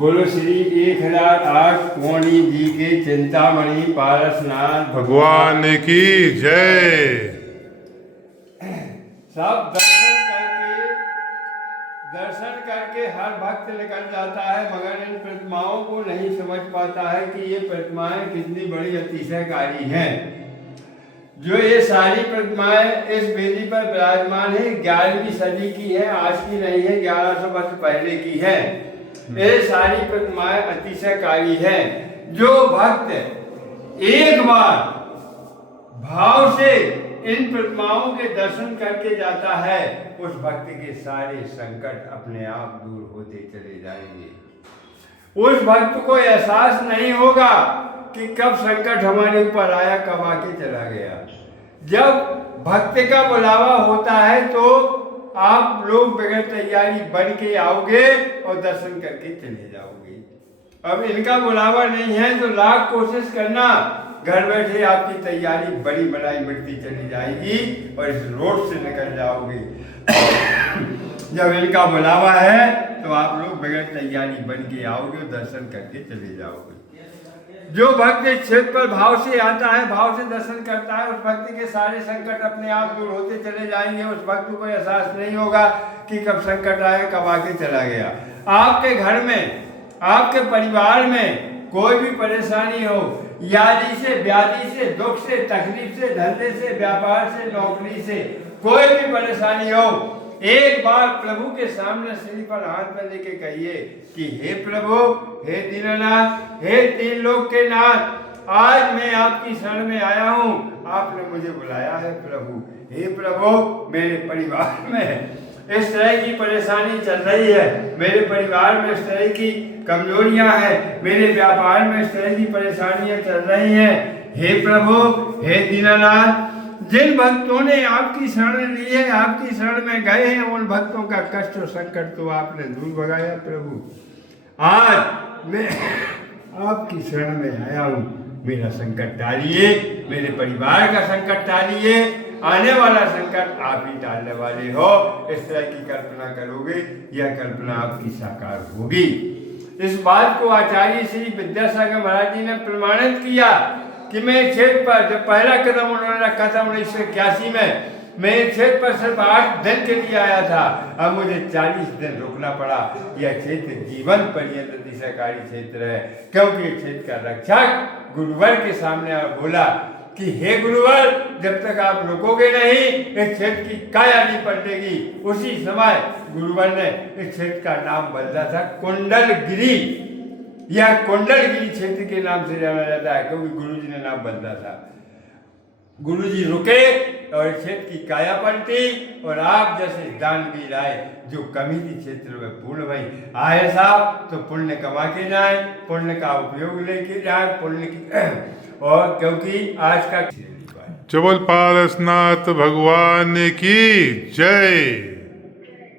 बोलो श्री 1008 पौनी जी के चिंतामणि पारसनाथ भगवान की जय। सब दर्शन करके हर भक्त निकल जाता है, मगर इन प्रतिमाओं को नहीं समझ पाता है कि ये प्रतिमाएं कितनी बड़ी अतिशयकारी हैं। जो ये सारी प्रतिमाएं इस वेदी पर विराजमान है, 11वीं सदी की है, आज की नहीं है, 1100 वर्ष पहले की है। ये सारी प्रतिमाएं अतिशयकारी हैं। जो भक्त एक बार भाव से इन प्रतिमाओं के दर्शन करके जाता है, उस भक्त के सारे संकट अपने आप दूर होते चले जाएंगे। उस भक्त को एहसास नहीं होगा कि कब संकट हमारे ऊपर आया, कब आके चला गया। जब भक्त का बुलावा होता है तो आप लोग बगैर तैयारी बन के आओगे और दर्शन करके चले जाओगे। अब इनका बुलावा नहीं है तो लाख कोशिश करना, घर बैठे आपकी तैयारी बड़ी बनाई बढ़ती चली जाएगी और इस रोड से निकल जाओगे। जब इनका बुलावा है तो आप लोग बगैर तैयारी बन के आओगे और दर्शन करके चले जाओगे। जो भक्त इस क्षेत्र पर भाव से आता है, भाव से दर्शन करता है, उस भक्त के सारे संकट अपने आप दूर होते चले जाएंगे। उस भक्त को एहसास नहीं होगा कि कब संकट आया, कब आके चला गया। आपके घर में, आपके परिवार में कोई भी परेशानी हो, यादी से, व्याधि से, दुख से, तकलीफ से, धंधे से, व्यापार से, नौकरी से, कोई भी परेशानी हो, एक बार प्रभु के सामने सिर पर हाथ पर लेके कहिए कि हे प्रभु, हे दीननाथ, हे तीन लोक के नाथ, आज मैं आपकी शरण में आया हूँ। आपने मुझे बुलाया है प्रभु। हे प्रभु, मेरे परिवार में इस तरह की परेशानी चल रही है, मेरे परिवार में इस तरह की कमजोरियां हैं, मेरे व्यापार में इस तरह की परेशानियां चल रही हैं। हे प्रभु, हे दीननाथ, जिन भक्तों ने आपकी शरण ली है, आपकी शरण में गए हैं, उन भक्तों का कष्ट और संकट तो आपने दूर भगाया प्रभु। आज मैं आपकी शरण में आया हूँ, मेरा संकट टालिए, मेरे परिवार का संकट टालिए, आने वाला संकट आप ही टालने वाले हो। इस तरह की कल्पना करोगे, यह कल्पना आपकी साकार होगी। इस बात को आचार्य श्री विद्यासागर महाराज जी ने प्रमाणित किया कि मैं क्षेत्र पर जब पहला कदम उन्होंने रखा था 1981 में, मैं क्षेत्र पर सिर्फ 8 दिन के लिए आया था। अब मुझे 40 दिन रुकना पड़ा। यह क्षेत्र जीवन पर्यंत अतिशयकारी क्षेत्र है, क्योंकि इस क्षेत्र का रक्षक गुरुवर के सामने बोला कि हे गुरुवर, जब तक आप रुकोगे नहीं, इस क्षेत्र की काया नहीं पलटेगी। उसी समय गुरुवर ने इस क्षेत्र का नाम बदला था कुंडलगिरी। यह कुंडलगिरी क्षेत्र के नाम से जाना जाता है, क्योंकि गुरुजी ने नाम बदला था। गुरुजी रुके और क्षेत्र की काया पलटी और आप जैसे दानवीर आए, जो कमी थी क्षेत्र में पूर्ण भई। आए साहब तो पुण्य कमा के जाए, पुण्य का उपयोग लेके जाए, पुण्य की और क्योंकि आज का चबल पारसनाथ भगवान की जय।